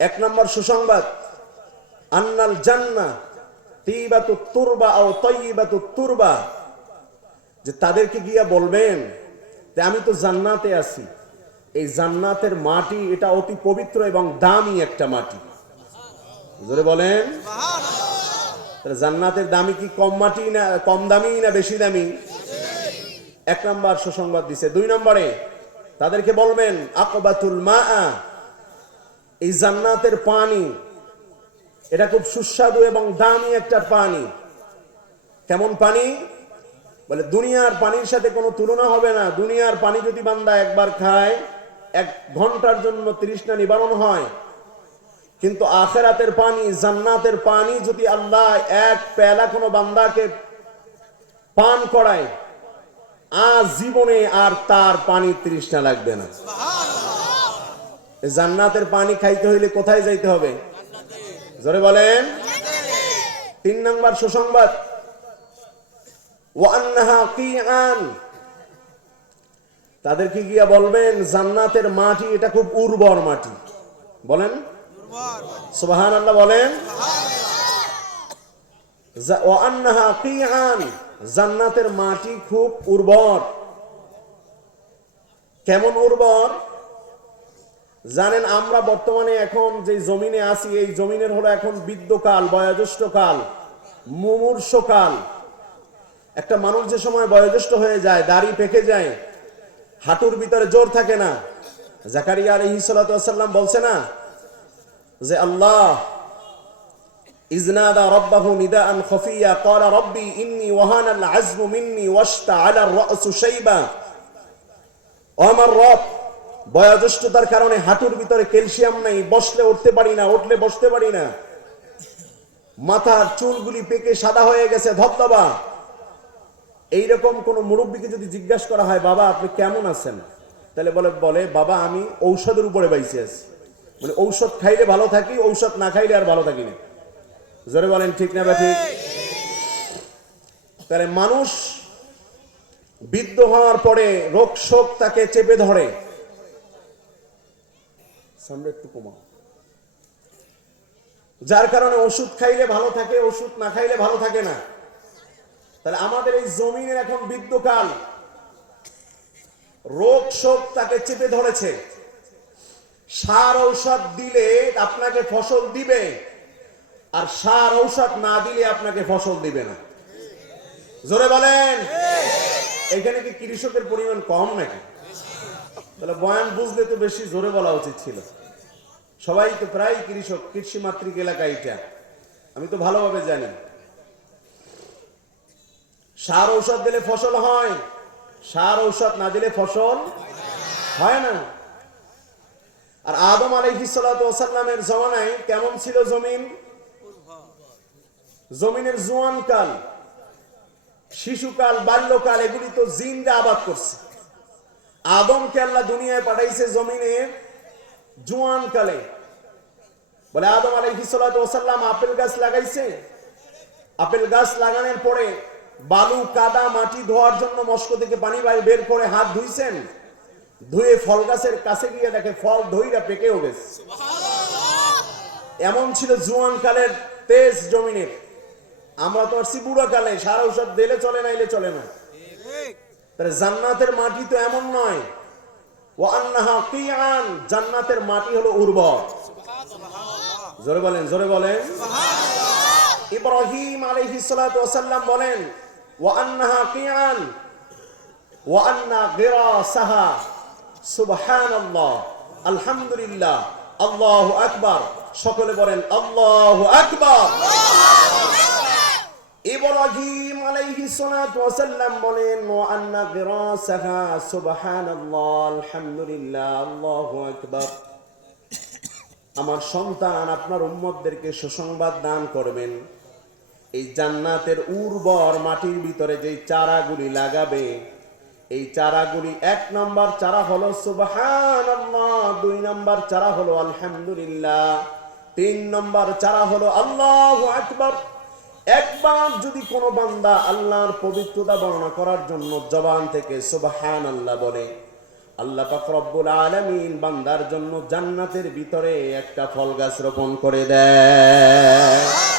এক নম্বর সুসংবাদ, আন্নাল জান্নাহ তিবাতুত তুরবা আও তাইয়িবাতুত তুরবা, যে তাদেরকে গিয়া বলবেন যে আমি তো জান্নাতে আছি, এই জান্নাতের মাটি এটা অতি পবিত্র এবং দামি একটা মাটি। জোরে বলেন সুবহানাল্লাহ। জান্নাতের দামি কি কম মাটি না কম দামি না বেশি দামি? এক নম্বর সুসংবাদ দিছে। দুই নম্বরে তাদেরকে বলবেন আকবাতুল মা, এই জান্নাতের পানি এটা খুব সুস্বাদু এবং দামি একটা পানি। কেমন পানি? বলে দুনিয়ার পানির সাথে কোনো তুলনা হবে না। দুনিয়ার পানি যদি বান্দা একবার খায় 1 ঘন্টার জন্য তৃষ্ণা নিবারণ হয়, কিন্তু আখিরাতের পানি, জান্নাতের পানি যদি আল্লাহ এক পেয়ালা কোনো বান্দাকে পান করায়, জীবনে আর তার পানি তৃষ্ণা লাগবে না। জান্নাতের পানি খাইতে হইলে কোথায় যাইতে হবে? জোরে বলেন। 3 নম্বর সুসংবাদ, ওয়া আন্নাহা কিআন, তাদেরকে গিয়া বলবেন জান্নাতের মাটি এটা খুব উর্বর মাটি। বলেন সুবহানাল্লাহ, বলেন ওয়া আন্নাহা কিআন, জান্নাতের মাটি খুব উর্বর। কেমন উর্বর জানেন? আমরা বর্তমানে এখন যে জমিনে আছি, এই জমিনের হলো এখন বৃদ্ধকাল, বয়োজ্যেষ্ঠকাল, মুমূর্ষকাল। একটা মানুষ যে সময় বয়োজ্যেষ্ঠ হয়ে যায়, দাড়ি পেকে যায়, হাঁটুর ভিতরে জোর থাকে না, জাকারিয়া আলাইহিস সালাতু ওয়াস সালাম বলছে না যে আল্লাহ ইজনাদা রাব্বাহু নিদাআন খাফিয়া ক্বালা রাব্বি ইন্নী ওয়াহানাল আযমু মিন্নী ওয়াশতাআলা আর-রা'সু শাইবা, ও আমার রব, বয়োজ্যেষ্ঠতার কারণে হাঁটুর ভিতরে ক্যালসিয়াম নাই, বসলে উঠতে পারি না, উঠলে বসতে পারি না, মাথার চুলগুলি পেকে সাদা হয়ে গেছে, ধবধবা। এইরকম কোন মুরব্বীকে যদি জিজ্ঞাসা করা হয় বাবা আপনি কেমন আছেন, তাহলে বলে বাবা আমি ঔষধের উপরে বাইসে আছি। মানে ঔষধ খাইলে ভালো থাকি, ঔষধ না খাইলে আর ভালো থাকি না। জোরে বলেন ঠিক না ঠিক? তাহলে মানুষ বৃদ্ধ হওয়ার পরে রোগ শোক তাকে চেপে ধরে, একটু কমা, যার কারণে ওষুধ খাইলে ভালো থাকে, ওষুধ না খাইলে ভালো থাকে না। তাহলে আমাদের এই জমিনের এখন বৃদ্ধকাল, রোগ শোক তাকে চেপে ধরেছে। সার ঔষধ দিলে আপনাকে ফসল দিবে, আর সার ঔষধ না দিলে আপনাকে ফসল দিবে না। জোরে বলেন। এখানে কি কৃষকের পরিমাণ কম নাকি? তাহলে বয়ান বুঝলে তো বেশি জোরে বলা উচিত ছিল। সবাই তো প্রায় কৃষক, কৃষি মাতৃক এলাকা এটা, আমি তো ভালোভাবে জানি। সার ঔষধ দিলে ফসল হয়, সার ঔষধ না দিলে ফসল হয় না। আর আদম আলাইহিস সালাতু ওয়াস সালামের জামানায় কেমন ছিল জমিন? জমিনের জোয়ান কাল, শিশুকাল, বাল্যকাল, এগুলি তো জিনরা আবাদ করছে। আদমকে আল্লাহ দুনিয়ায় পাঠাইছে জমিনের জোয়ান কালে। বলে আদম আলাইহিস সালাতু ওয়াস সালাম আপেল গাছ লাগাইছে, আপেল গাছ লাগানোর পরে বালু কাদা মাটি ধোয়ার জন্য মস্কো থেকে পানি বের করে হাত ধুইছেন, ধুয়ে ফল গাছের কাছে গিয়ে দেখে ফল ধইরা পেকেও গেছে। এমন ছিল জোয়ান কালের তেজ জমিনের। আমরা তো আসছি বুড়া কালে, সারা ঔষধ দিলে চলে নাইলে চলে না। তাহলে জান্নাতের মাটি তো এমন নয়। ওয়া আন্নাহা কিআন, জান্নাতের মাটি হলো উর্বর। জোরে বলেন, জোরে বলেন। ইব্রাহিম আলাইহিস সালাতু ওয়াস সালাম বলেন ওয়া আন্নাহা কিআন ওয়া আন্না গিরাসাহা সুবহানাল্লাহ আলহামদুলিল্লাহ আল্লাহু আকবার। সকলে বলেন আল্লাহু আকবার। ইব্রাহিম আলাইহিস সালাতু ওয়াস সালাম বলেন ওয়া আন্না গিরাসাহা সুবহানাল্লাহ আলহামদুলিল্লাহ আল্লাহু আকবার। আমার সন্তান আপনার উম্মতদেরকে সুসংবাদ দান করবেন, এই জান্নাতের উর্বর মাটির ভিতরে যে চারাগুলি লাগাবে, এই চারাগুলি 1 নম্বর চারা হলো সুবহানাল্লাহ, 2 নম্বর চারা হলো আলহামদুলিল্লাহ, 3 নম্বর চারা হলো আল্লাহু আকবার। একবার যদি কোনো বান্দা আল্লাহর পবিত্রতা বর্ণনা করার জন্য জবান থেকে সুবহানাল্লাহ বলে, আল্লাহ পাক রব্বুল আলামিন বান্দার জন্য জান্নাতের ভিতরে একটা ফল গাছ রোপণ করে দেয়।